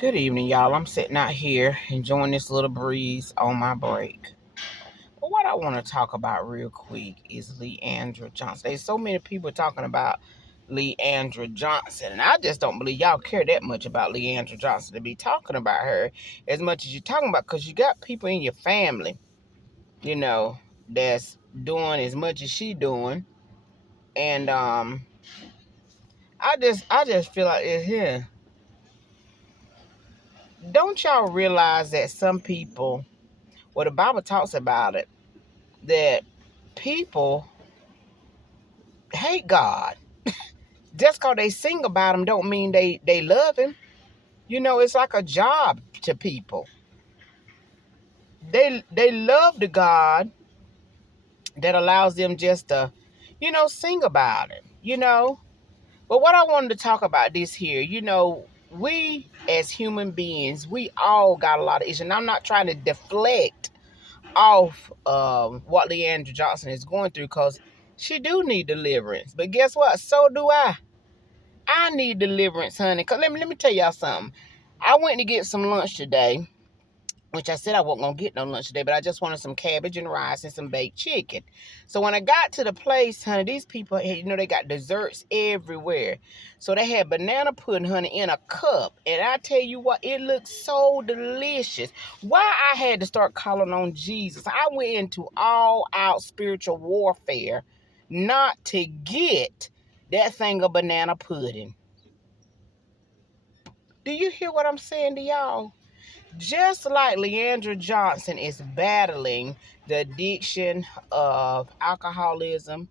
Good evening, y'all. I'm sitting out here enjoying this little breeze on my break. But what I want to talk about real quick is Leandria Johnson. There's so many people talking about Leandria Johnson, and I just don't believe y'all care that much about Leandria Johnson to be talking about her as much as you're talking about, because you got people in your family, you know, that's doing as much as she doing, and I just feel like it's here. Don't y'all realize that some people, well, the Bible talks about it, that people hate God. Just because they sing about him don't mean they love him. You know, it's like a job to people. They love the God that allows them just to, sing about it, But what I wanted to talk about this here, we as human beings, we all got a lot of issues. And I'm not trying to deflect off what Leandra Johnson is going through, because she do need deliverance. But guess what? So do I. I need deliverance, honey. Cause let me tell y'all something. I went to get some lunch today, which I said I wasn't gonna get no lunch today, but I just wanted some cabbage and rice and some baked chicken. So when I got to the place, honey, these people, they got desserts everywhere. So they had banana pudding, honey, in a cup. And I tell you what, it looked so delicious. Why I had to start calling on Jesus. I went into all out spiritual warfare not to get that thing of banana pudding. Do you hear what I'm saying to y'all? Just like Leandra Johnson is battling the addiction of alcoholism,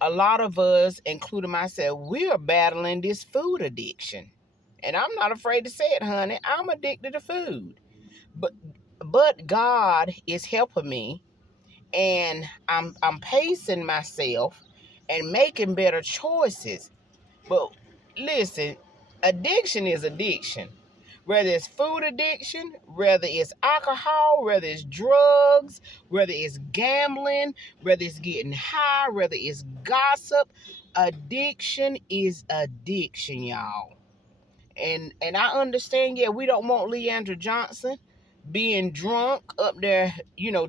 a lot of us, including myself, we are battling this food addiction. And I'm not afraid to say it, honey. I'm addicted to food. But God is helping me, and I'm pacing myself and making better choices. But listen, addiction is addiction. Whether it's food addiction, whether it's alcohol, whether it's drugs, whether it's gambling, whether it's getting high, whether it's gossip, addiction is addiction, y'all. And I understand, yeah, we don't want Leandra Johnson being drunk up there,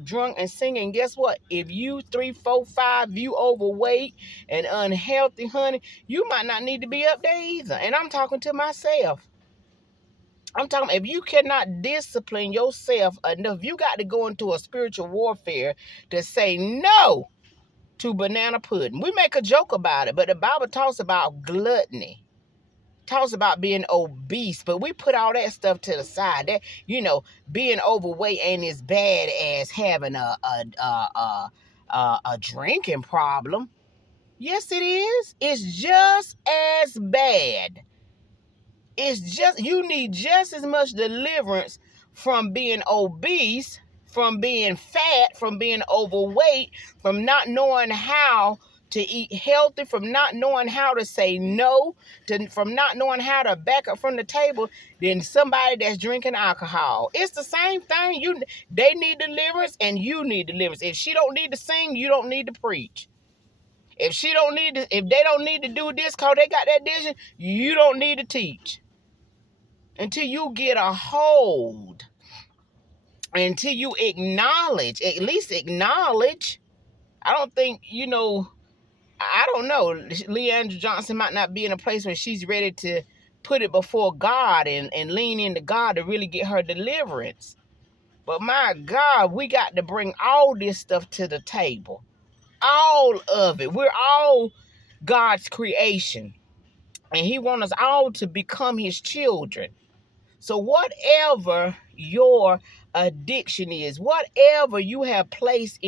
drunk and singing. Guess what? If you 3, 4, 5, you overweight and unhealthy, honey, you might not need to be up there either. And I'm talking to myself. I'm talking, if you cannot discipline yourself enough, you got to go into a spiritual warfare to say no to banana pudding. We make a joke about it, but the Bible talks about gluttony. Talks about being obese, but we put all that stuff to the side. That, being overweight ain't as bad as having a drinking problem. Yes, it is. It's just as bad. You need just as much deliverance from being obese, from being fat, from being overweight, from not knowing how to eat healthy, from not knowing how to say no, from not knowing how to back up from the table, than somebody that's drinking alcohol. It's the same thing. They need deliverance and you need deliverance. If she don't need to sing, you don't need to preach. If they don't need to do this because they got that vision, you don't need to teach. Until you get a hold, until you acknowledge, at least acknowledge. I don't think, I don't know. Leandra Johnson might not be in a place where she's ready to put it before God and lean into God to really get her deliverance. But my God, we got to bring all this stuff to the table. All of it. We're all God's creation. And he wants us all to become his children. So whatever your addiction is, whatever you have placed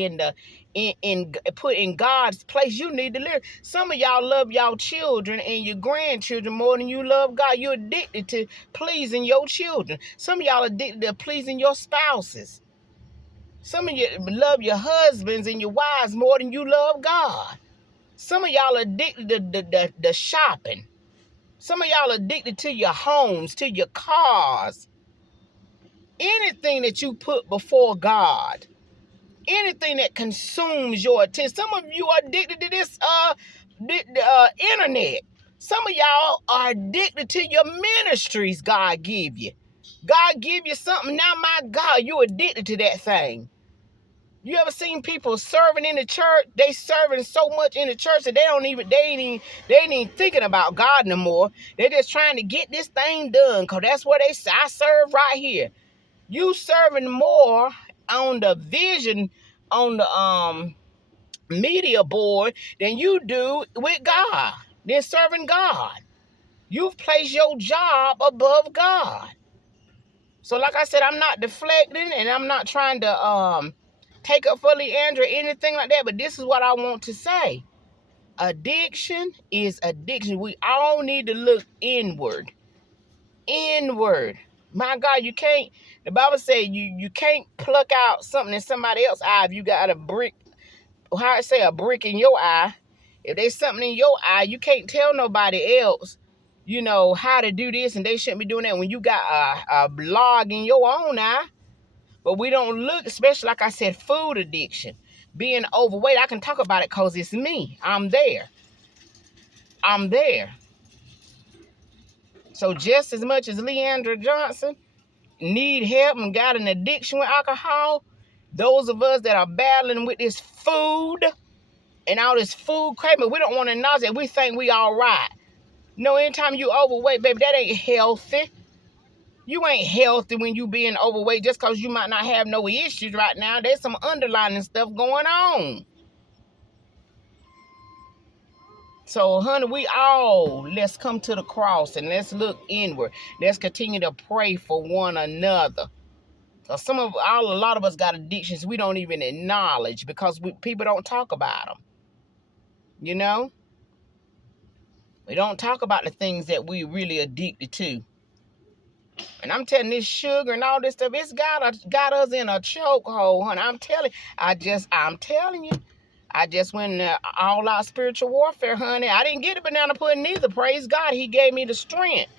put in God's place, you need to live. Some of y'all love y'all children and your grandchildren more than you love God. You're addicted to pleasing your children. Some of y'all addicted to pleasing your spouses. Some of you love your husbands and your wives more than you love God. Some of y'all addicted to the shopping. Some of y'all addicted to your homes, to your cars. Anything that you put before God, anything that consumes your attention. Some of you are addicted to this internet. Some of y'all are addicted to your ministries God give you. God give you something, now my God, you addicted to that thing. You ever seen people serving in the church? They serving so much in the church that they ain't even thinking about God no more. They're just trying to get this thing done, because that's what they say. I serve right here. You serving more on the vision, on the media board, than you do with God, than serving God. You've placed your job above God. So like I said, I'm not deflecting, and I'm not trying to take up for Leandria or anything like that, but this is what I want to say. Addiction is addiction. We all need to look inward. Inward. My God, you can't, the Bible says you can't pluck out something in somebody else's eye if you got a brick, how I say, a brick in your eye. If there's something in your eye, you can't tell nobody else, how to do this, and they shouldn't be doing that when you got a log in your own eye. But we don't look, especially like I said, food addiction, being overweight. I can talk about it because it's me. I'm there. So just as much as Leandria Johnson need help and got an addiction with alcohol, those of us that are battling with this food and all this food craving, we don't want to acknowledge that. We think we all right. No, anytime you overweight, baby, that ain't healthy. You ain't healthy when you being overweight just because you might not have no issues right now. There's some underlying stuff going on. So, honey, let's come to the cross and let's look inward. Let's continue to pray for one another. Because a lot of us got addictions we don't even acknowledge because people don't talk about them. We don't talk about the things that we really addicted to. And I'm telling this sugar and all this stuff, it's got us in a chokehold, honey. I'm telling you. I just went all out spiritual warfare, honey. I didn't get a banana pudding either. Praise God, He gave me the strength.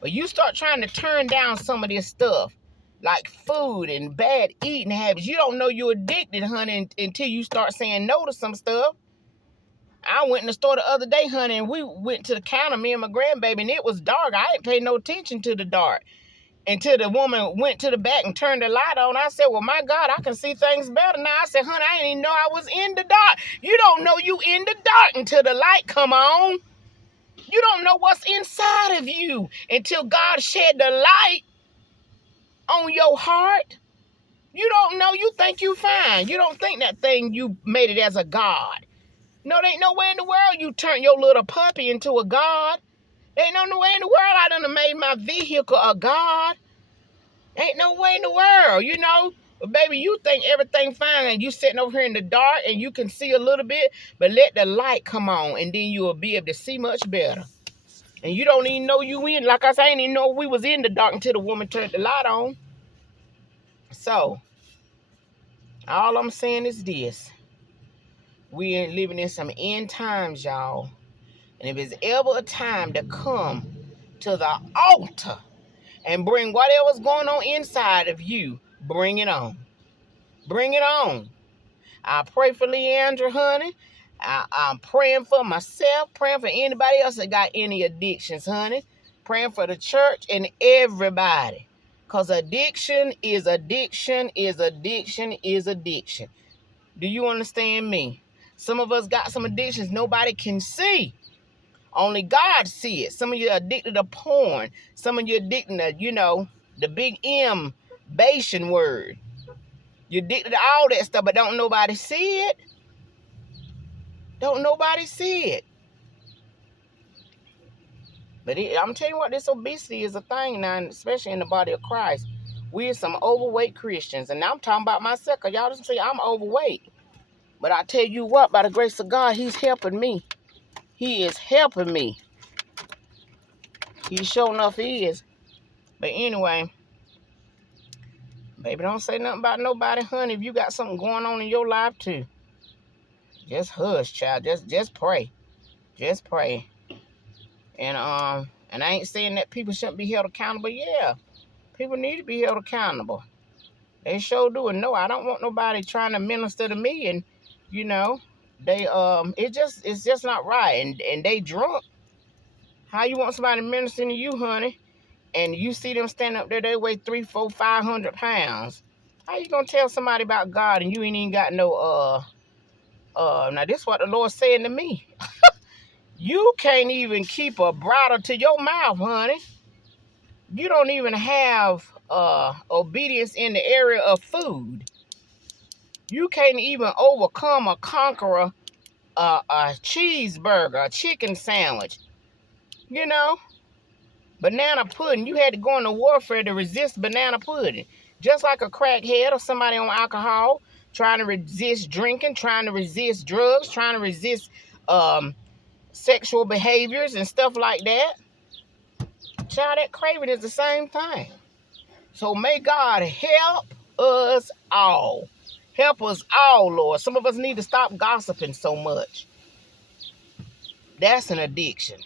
But you start trying to turn down some of this stuff, like food and bad eating habits. You don't know you're addicted, honey, until you start saying no to some stuff. I went in the store the other day, honey, and we went to the counter, me and my grandbaby, and it was dark. I didn't pay no attention to the dark until the woman went to the back and turned the light on. I said, well, my God, I can see things better now. I said, honey, I didn't even know I was in the dark. You don't know you in the dark until the light come on. You don't know what's inside of you until God shed the light on your heart. You don't know. You think you fine. You don't think that thing you made it as a God. No, there ain't no way in the world you turn your little puppy into a God. There ain't no way in the world I done made my vehicle a God. Ain't no way in the world, But baby, you think everything fine and you sitting over here in the dark and you can see a little bit, but let the light come on and then you will be able to see much better. And you don't even know you in. Like I said, I didn't even know we was in the dark until the woman turned the light on. So, all I'm saying is this. We are living in some end times, y'all. And if it's ever a time to come to the altar and bring whatever's going on inside of you, bring it on. Bring it on. I pray for Leandria, honey. I'm praying for myself, praying for anybody else that got any addictions, honey. Praying for the church and everybody. Because addiction is addiction is addiction is addiction. Do you understand me? Some of us got some addictions nobody can see. Only God see it. Some of you are addicted to porn. Some of you are addicted to, the big M, Bayesian word. You're addicted to all that stuff, but don't nobody see it. Don't nobody see it. But I'm telling you what, this obesity is a thing now, especially in the body of Christ. We're some overweight Christians. And now I'm talking about myself, because y'all just say I'm overweight. But I tell you what, by the grace of God, He's helping me. He is helping me. He sure enough is. But anyway, baby, don't say nothing about nobody, honey. If you got something going on in your life too, just hush, child. Just pray. Just pray. And I ain't saying that people shouldn't be held accountable. Yeah, people need to be held accountable. They sure do. And no, I don't want nobody trying to minister to me. And they it's just not right. And they drunk. How you want somebody ministering to you, honey, and you see them standing up there, they weigh 300, 400, 500 pounds. How you gonna tell somebody about God and you ain't even got no now this is what the Lord saying to me. You can't even keep a bridle to your mouth, honey. You don't even have obedience in the area of food. You can't even overcome or conquer a cheeseburger, a chicken sandwich. You know, banana pudding. You had to go into warfare to resist banana pudding. Just like a crackhead or somebody on alcohol, trying to resist drinking, trying to resist drugs, trying to resist sexual behaviors and stuff like that. Child, that craving is the same thing. So may God help us all. Help us all, Lord. Some of us need to stop gossiping so much. That's an addiction.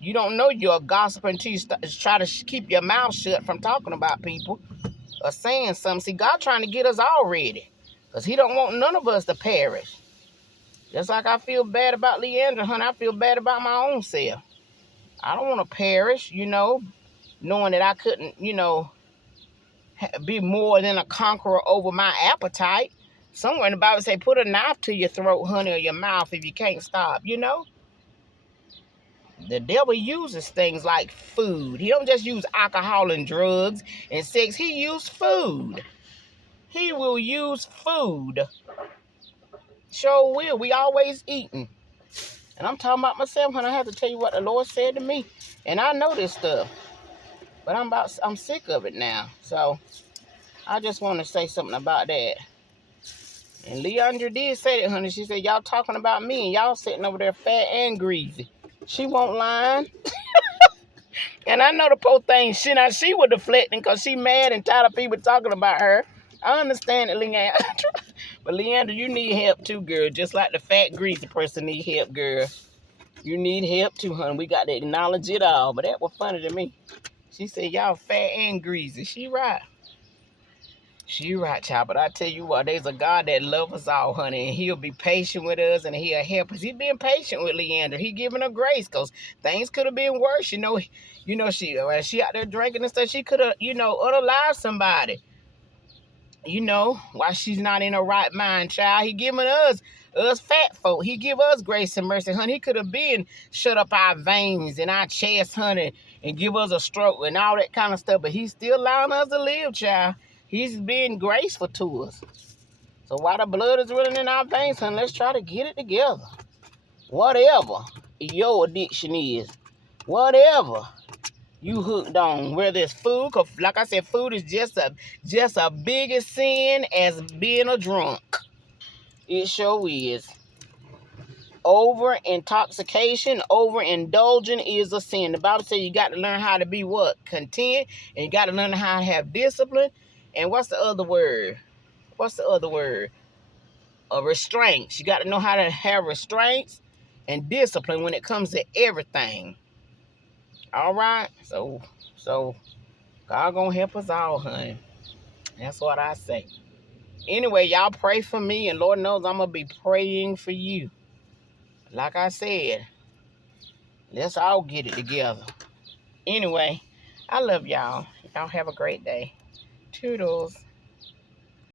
You don't know you're a gossiper until you try to keep your mouth shut from talking about people or saying something. See, God trying to get us all ready because he don't want none of us to perish. Just like I feel bad about Leandria, honey, I feel bad about my own self. I don't want to perish, knowing that I couldn't, be more than a conqueror over my appetite. Somewhere in the Bible say, put a knife to your throat, honey, or your mouth if you can't stop, The devil uses things like food. He don't just use alcohol and drugs and sex. He uses food. He will use food. Sure will. We always eating. And I'm talking about myself, honey. I have to tell you what the Lord said to me. And I know this stuff. But I'm sick of it now. So I just want to say something about that. And Leandria did say that, honey. She said, y'all talking about me and y'all sitting over there fat and greasy. She won't lie. And I know the poor thing, she was deflecting because she mad and tired of people talking about her. I understand it, Leandria. But Leandria, you need help too, girl. Just like the fat, greasy person need help, girl. You need help too, honey. We got to acknowledge it all. But that was funny to me. She said, y'all fat and greasy. She right. She right, child. But I tell you what, there's a God that loves us all, honey. And he'll be patient with us and he'll help us. He been patient with Leandria. He giving her grace because things could have been worse. She she out there drinking and stuff. She could have, unalived somebody. Why she's not in her right mind, child. He giving us fat folk. He give us grace and mercy, honey. He could have been shut up our veins and our chest, honey, and give us a stroke and all that kind of stuff. But he's still allowing us to live, child. He's being graceful to us. So while the blood is running in our veins, honey, let's try to get it together. Whatever your addiction is, whatever you hooked on, whether it's food, because like I said, food is just a bigger sin as being a drunk. It sure is. Over intoxication, overindulging is a sin. The Bible says you got to learn how to be what? Content, and you got to learn how to have discipline. And what's the other word? Restraints. You got to know how to have restraints and discipline when it comes to everything. All right? So God gonna help us all, honey. That's what I say. Anyway, y'all pray for me, and Lord knows I'm gonna be praying for you. Like I said, let's all get it together. Anyway, I love y'all. Y'all have a great day. Toodles.